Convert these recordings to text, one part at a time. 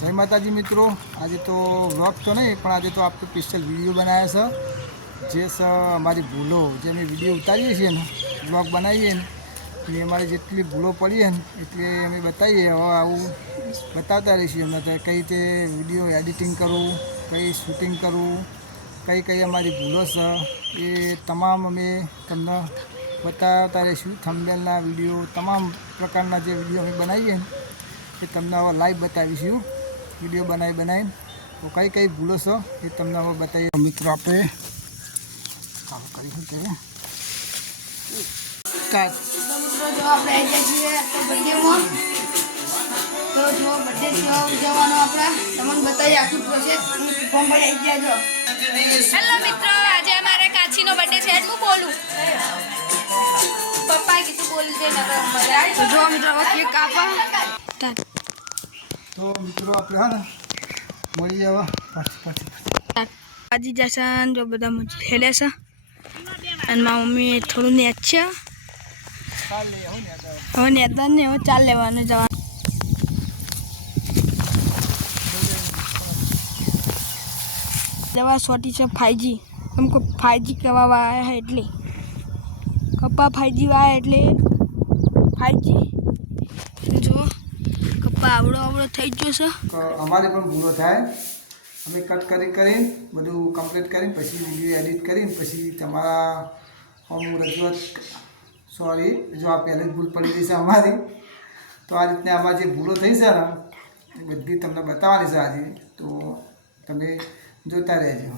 जय माताजी मित्रों। आज तो व्लॉग तो नहीं पण आज तो आपको स्पेशल वीडियो बनाया છે જે અમારી ભૂલો જે અમે વિડીયો ઉતારીએ છીએ ને વ્લોગ બનાવીએ ને એ અમારી જેટલી ભૂલો પડી છે ને એટલે અમે બતાવીએ। હવે આવું બતાવતા રહીશું અમે તો કઈ રીતે વિડીયો એડિટિંગ કરવું, કઈ શૂટિંગ કરવું, કઈ કઈ અમારી ભૂલો છે એ તમામ અમે તમને બતાવતા રહીશું। થંબનેલના વિડીયો તમામ પ્રકારના જે વિડીયો અમે બનાવીએ ને એ તમને હવે લાઈવ બતાવીશું। વિડીયો બનાવી તો કઈ કઈ ભૂલો છે એ તમને હવે બતાવીએ। મિત્રો આપણે કામ કરીશું તે સ્ટાર્ટ। મિત્રો જો આપણે આવી ગયા છીએ તો બર્થડેમાં તો જો બર્થડે ઉજવવાનો આપણે તમને બતાવીએ આખી પ્રોસેસ। ફોર્મ પર આવી ગયા જો। હેલો મિત્રો, આજે અમારે કાચીનો બર્થડે છે। હું બોલું પપ્પા કીધું બોલ દે તો જો મિત્રો કેક કાપા તો મિત્રો આપણે હા ને મળી જવા પાછી આજી જશન જો બધા મજ ખેલે છે અને મારી મમ્મી થોડું નેચ છે। હવે નેતા ને હવે ચાલ લેવાનું જવાનું। દવા સોટી છે 5G हमको 5G કહેવા આવ્યા है એટલે કપ્પા 5G વાય એટલે 5G જો કપ્પા આવડો થઈ ગયો છે। અમારી પણ ભૂલો થાય। અમે કટ કરીને બધું કમ્પ્લીટ કરીને પછી વિડીયો એડિટ કરીને પછી તમારા હું રજૂઆત સોરી જો આ પહેલે જ ભૂલ પડી ગઈ છે અમારી। તો આ રીતના આમાં જે ભૂલો થઈ છે ને એ બધી તમને બતાવવાની છે આજે। તો તમે જોતા રહેજો।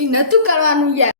એ નતું કરવાનું યાર।